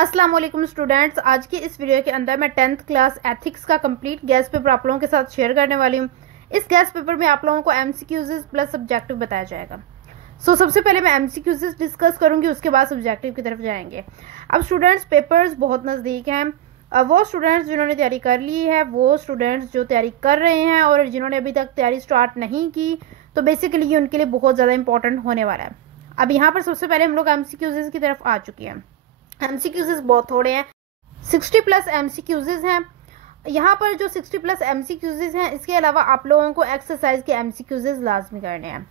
अस्सलाम वालेकुम स्टूडेंट्स, आज की इस वीडियो के अंदर मैं 10th क्लास एथिक्स का कंप्लीट गेस्ट पेपर आप लोगों के साथ शेयर करने वाली हूँ। इस गेस्ट पेपर में आप लोगों को एमसीक्यूज प्लस सब्जेक्टिव बताया जाएगा। सबसे पहले मैं एमसीक्यूज डिस्कस करूंगी, उसके बाद सब्जेक्टिव की तरफ जाएंगे। अब स्टूडेंट्स पेपर्स बहुत नज़दीक हैं। वो स्टूडेंट्स जिन्होंने तैयारी कर ली है, वो स्टूडेंट्स जो तैयारी कर रहे हैं और जिन्होंने अभी तक तैयारी स्टार्ट नहीं की, तो बेसिकली ये उनके लिए बहुत ज़्यादा इंपॉर्टेंट होने वाला है। अब यहाँ पर सबसे पहले हम लोग एमसीक्यूज की तरफ आ चुके हैं। एमसीक्यूज बहुत थोड़े हैं, 60 प्लस एमसीक्यूज हैं। यहाँ पर जो 60 प्लस एमसीक्यूज हैं, इसके अलावा आप लोगों को एक्सरसाइज के एमसीक्यूज लाजमी करने हैं।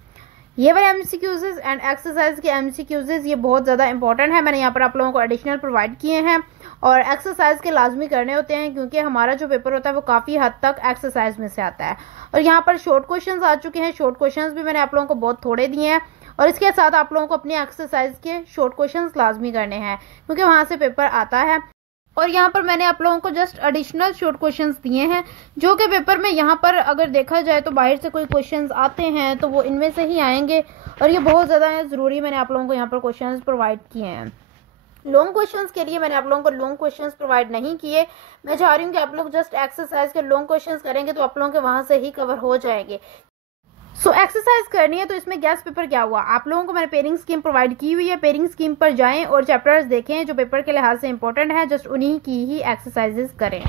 ये वाले एमसीक्यूज एंड एक्सरसाइज के एमसीक्यूज ये बहुत ज़्यादा इंपॉर्टेंट है। मैंने यहाँ पर आप लोगों को एडिशनल प्रोवाइड किए हैं और एक्सरसाइज के लाजमी करने होते हैं, क्योंकि हमारा जो पेपर होता है वो काफ़ी हद तक एक्सरसाइज में से आता है। और यहाँ पर शॉर्ट क्वेश्चंस आ चुके हैं। शॉर्ट क्वेश्चंस भी मैंने आप लोगों को बहुत थोड़े दिए हैं और इसके साथ आप लोगों को अपनी एक्सरसाइज के शॉर्ट क्वेश्चंस लाजमी करने हैं, क्योंकि वहाँ से पेपर आता है। और यहाँ पर मैंने आप लोगों को जस्ट एडिशनल शॉर्ट क्वेश्चंस दिए हैं, जो कि पेपर में यहाँ पर अगर देखा जाए तो बाहर से कोई क्वेश्चंस आते हैं तो वो इनमें से ही आएंगे और ये बहुत ज़्यादा ज़रूरी मैंने आप लोगों को यहाँ पर क्वेश्चंस प्रोवाइड किए हैं। लॉन्ग क्वेश्चंस के लिए मैंने आप लोगों को लॉन्ग क्वेश्चंस प्रोवाइड नहीं किए। मैं चाह रही हूँ कि आप लोग जस्ट एक्सरसाइज के लॉन्ग क्वेश्चंस करेंगे तो आप लोगों के वहाँ से ही कवर हो जाएंगे। एक्सरसाइज करनी है तो इसमें गेस्ट पेपर क्या हुआ, आप लोगों को मैंने पेयरिंग स्कीम प्रोवाइड की हुई है। पेयरिंग स्कीम पर जाएं और चैप्टर्स देखें जो पेपर के लिहाज से इंपॉर्टेंट है, जस्ट उन्हीं की ही एक्सरसाइजेस करें।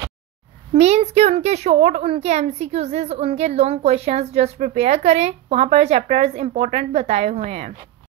मीन्स कि उनके शॉर्ट, उनके एमसीक्यूज, उनके लॉन्ग क्वेश्चंस जस्ट प्रिपेयर करें, वहां पर चैप्टर्स इंपॉर्टेंट बताए हुए हैं।